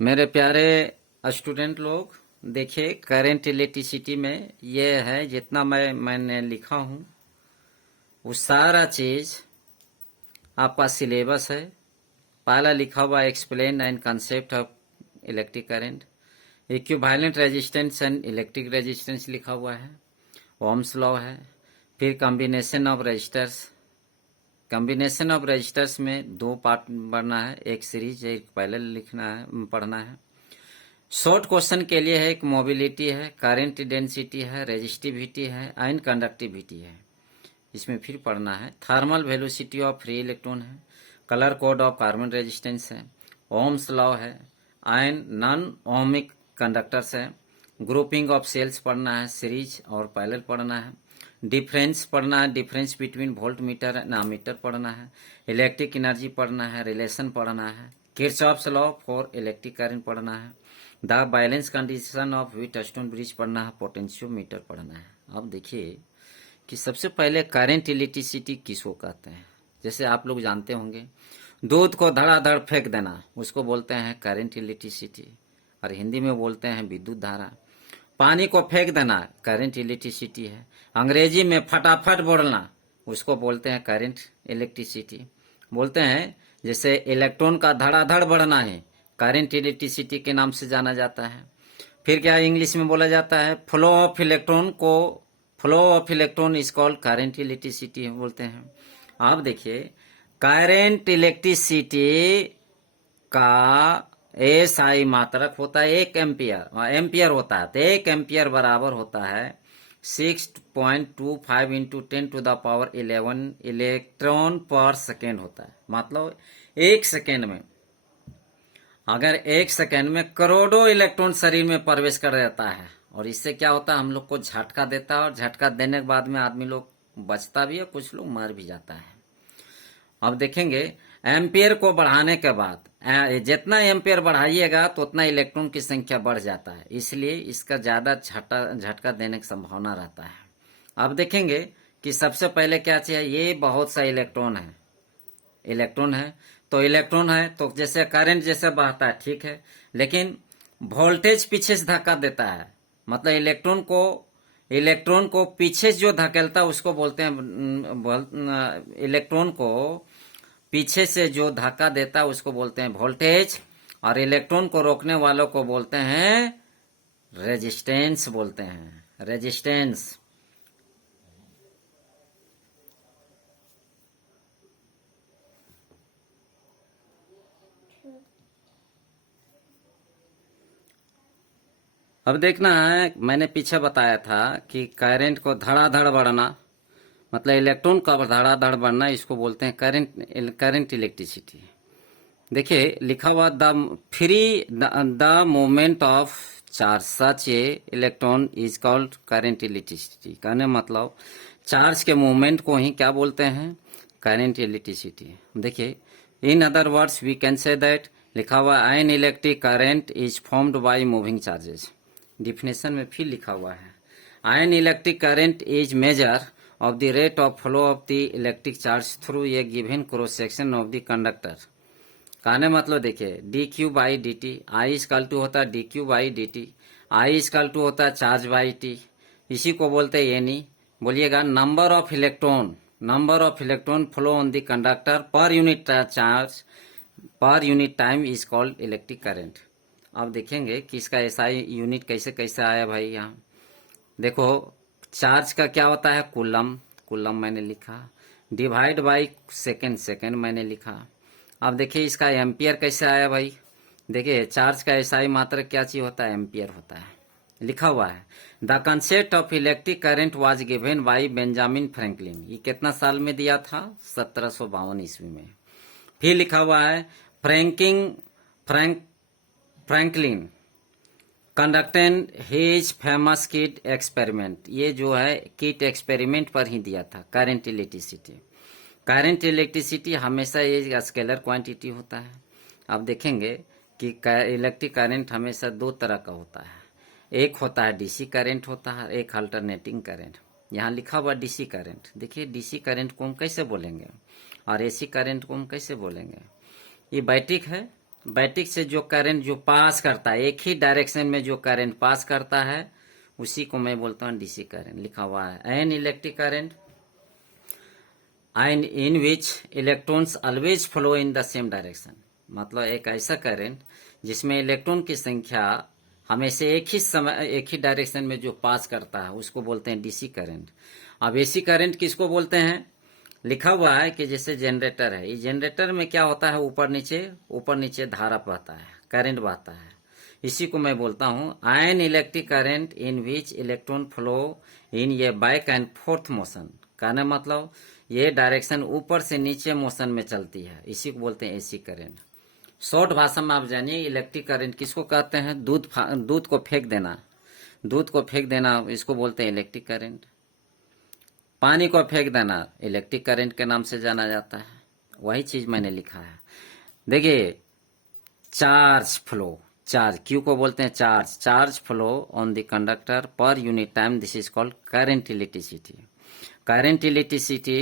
मेरे प्यारे स्टूडेंट लोग, देखिए करंट इलेक्ट्रिसिटी में ये है, जितना मैंने लिखा हूँ वो सारा चीज आपका सिलेबस है। पहला लिखा हुआ explain and concept of electric current, equivalent resistance and electric resistance लिखा हुआ है, ओम्स लॉ है, फिर combination of resistors. Combination of resistors में दो पार्ट पढ़ना है, एक सीरीज एक पैरेलल लिखना है, पढ़ना है। शॉर्ट क्वेश्चन के लिए है, एक मोबिलिटी है, करंट डेंसिटी है, रेजिस्टिविटी है एंड कंडक्टिविटी है, इसमें फिर पढ़ना है। Thermal velocity of free electron है, colour code of carbon resistance है, ओम्स लॉ है एंड नॉन ओमिक कंडक्टर्स है। ग्रुपिंग ऑफ सेल्स पढ़ना है, सीरीज और पैरेलल पढ़ना है। डिफरेंस पढ़ना है, difference between voltmeter and ammeter पढ़ना है। इलेक्ट्रिक एनर्जी पढ़ना है, रिलेशन पढ़ना है। Kirchhoff's law for electric current पढ़ना है। The balance condition of Wheatstone bridge पढ़ना है, पोटेंशियोमीटर पढ़ना है। अब देखिए कि सबसे पहले करंट इलेक्ट्रिसिटी किसको कहते हैं। जैसे आप लोग जानते होंगे, दूध को धड़ाधड़ फेंक देना उसको बोलते हैं करंट इलेक्ट्रिसिटी, और हिंदी में बोलते हैं विद्युत धारा। पानी को फेंक देना करंट इलेक्ट्रिसिटी है। अंग्रेजी में फटाफट बोलना उसको बोलते हैं करंट इलेक्ट्रिसिटी। बोलते हैं जैसे इलेक्ट्रॉन का धड़ाधड़ बढ़ना है, करंट इलेक्ट्रिसिटी के नाम से जाना जाता है। फिर क्या इंग्लिश में बोला जाता है, flow of electron is called current electricity बोलते हैं। आप देखिए करंट इलेक्ट्रिसिटी का SI मात्रक होता है 1 एम्पियर होता है, तो 1 एम्पियर बराबर होता है 6.25 इंटू 10⁻11 इलेक्ट्रॉन पर सेकेंड होता है। मतलब एक सेकेंड में, अगर एक सेकेंड में करोड़ों इलेक्ट्रॉन शरीर में प्रवेश कर जाता है, और इससे क्या होता है, हम लोग को झटका देता है, और झटका देने के बाद में आदमी लोग बचता भी है, कुछ लोग मर भी जाता है। अब देखेंगे एम्पियर को बढ़ाने के बाद, जितना एम्पियर बढ़ाइएगा तो उतना इलेक्ट्रॉन की संख्या बढ़ जाता है, इसलिए इसका ज्यादा झटका देने की संभावना रहता है। अब देखेंगे कि सबसे पहले क्या चाहिए, ये बहुत सा इलेक्ट्रॉन है, तो इलेक्ट्रॉन है तो जैसे करंट जैसे बहता है, ठीक है, लेकिन वोल्टेज पीछे से धक्का देता है। मतलब इलेक्ट्रॉन को पीछे जो धकेलता है उसको बोलते हैं, इलेक्ट्रॉन को पीछे से जो धक्का देता है उसको बोलते हैं वोल्टेज, और इलेक्ट्रॉन को रोकने वालों को बोलते हैं रेजिस्टेंस बोलते हैं, रेजिस्टेंस। अब देखना है, मैंने पीछे बताया था कि करंट को धड़ाधड़ बढ़ना, मतलब इलेक्ट्रॉन का धड़ाधड़ बढ़ना, इसको बोलते हैं करंट इलेक्ट्रिसिटी। देखिए लिखा हुआ the movement of charge such A electron is called current electricity. कहने मतलब चार्ज के मूवमेंट को ही क्या बोलते हैं, करंट इलेक्ट्रिसिटी। देखिए in other words we can say that, लिखा हुआ an electric current is formed by moving charges. Definition में फिर लिखा हुआ है, an electric current is measure of the rate of flow of the electric charge through a given cross section of the conductor। कहने मतलब देखिए dq by D T, I equal to होता है dq by D T, I equal to होता है charge by T, इसी को बोलते हैं एनी। बोलिएगा number of electron flow on the conductor per unit charge per unit time is called electric current. अब देखेंगे कि इसका SI यूनिट कैसे कैसे आया भाई। यहाँ देखो चार्ज का क्या होता है, कूलम मैंने लिखा, डिवाइड बाई सेकेंड मैंने लिखा। अब देखिए इसका एम्पियर कैसे आया भाई। देखिए चार्ज का SI मात्रक क्या चीज होता है, एम्पियर होता है, लिखा हुआ है। The concept of electric current was given by Benjamin Franklin. ये कितना साल में दिया था, 1752 ईस्वी में। फिर लिखा हुआ है Franklin conducted his famous kit experiment. ये जो है किट एक्सपेरिमेंट पर ही दिया था करंट इलेक्ट्रिसिटी। करंट इलेक्ट्रिसिटी हमेशा ये स्केलर क्वांटिटी होता है। अब देखेंगे कि इलेक्ट्रिक करंट हमेशा दो तरह का होता है, एक होता है DC करंट होता है, एक अल्टरनेटिंग करंट। यहाँ लिखा हुआ डीसी करंट। देखिए डीसी करंट को हम कैसे बोलेंगे और एसी करंट को हम कैसे बोलेंगे। ये बैटिक है, बैटिक से जो करंट जो पास करता है, एक ही डायरेक्शन में जो करंट पास करता है उसी को मैं बोलता हूँ डीसी करंट। लिखा हुआ है N electric current and in which electrons always flow in the same direction. मतलब एक ऐसा करंट जिसमें इलेक्ट्रॉन की संख्या हमेशा एक ही डायरेक्शन में जो पास करता है उसको बोलते हैं डीसी करंट। अब एसी करंट किसको बोलते हैं? लिखा हुआ है कि जैसे जनरेटर है, इस जनरेटर में क्या होता है, ऊपर नीचे धारा बहता है, करंट बहता है। इसी को मैं बोलता हूँ N electric current in which electron flow in ये बैक एंड फोर्थ मोशन। कहने मतलब ये डायरेक्शन ऊपर से नीचे मोशन में चलती है, इसी को बोलते हैं एसी करंट। शॉर्ट भाषा में आप जानिए इलेक्ट्रिक करंट किसको कहते हैं? दूध को फेंक देना, इसको बोलते हैं इलेक्ट्रिक करंट। पानी को फेंक देना इलेक्ट्रिक करंट के नाम से जाना जाता है। वही चीज मैंने लिखा है। देखिए चार्ज फ्लो, चार्ज क्यू को बोलते हैं charge flow on the conductor per unit time, this is called current electricity. Current electricity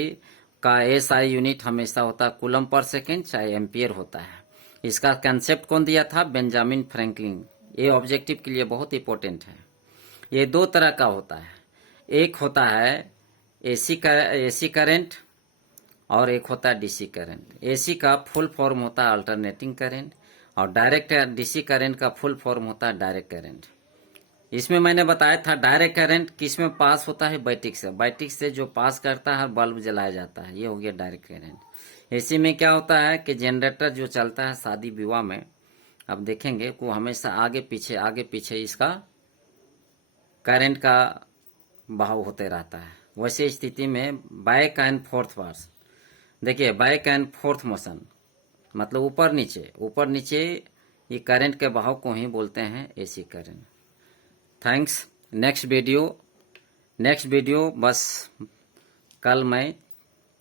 का एसआई यूनिट हमेशा होता है कूलम पर सेकेंड, चाहे एम्पियर होता है। इसका कंसेप्ट कौन दिया था? Benjamin Franklin. ये ऑब्जेक्टिव के लिए बहुत इंपॉर्टेंट है। ये दो तरह का होता है, एक होता है एसी करंट और एक होता है डीसी करंट। एसी का फुल फॉर्म होता है अल्टरनेटिंग करंट और डायरेक्ट डीसी करंट का फुल फॉर्म होता है डायरेक्ट करंट। इसमें मैंने बताया था डायरेक्ट करंट किस में पास होता है? बैटिक से जो पास करता है बल्ब जलाया जाता है, ये हो गया डायरेक्ट करंट। एसी में क्या होता है कि जनरेटर जो चलता है शादी विवाह में, अब देखेंगे को हमेशा आगे पीछे इसका करंट का बहाव होते रहता है। वैसे स्थिति में बैक एंड फोर्थ पास, देखिए बैक एंड फोर्थ मोशन मतलब ऊपर नीचे ये करंट के बहाव को ही बोलते हैं AC current. Thanks. Next video बस कल मैं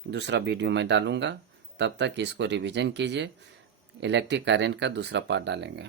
दूसरा वीडियो में डालूंगा, तब तक इसको रिवीजन कीजिए। इलेक्ट्रिक करंट का दूसरा पार्ट डालेंगे।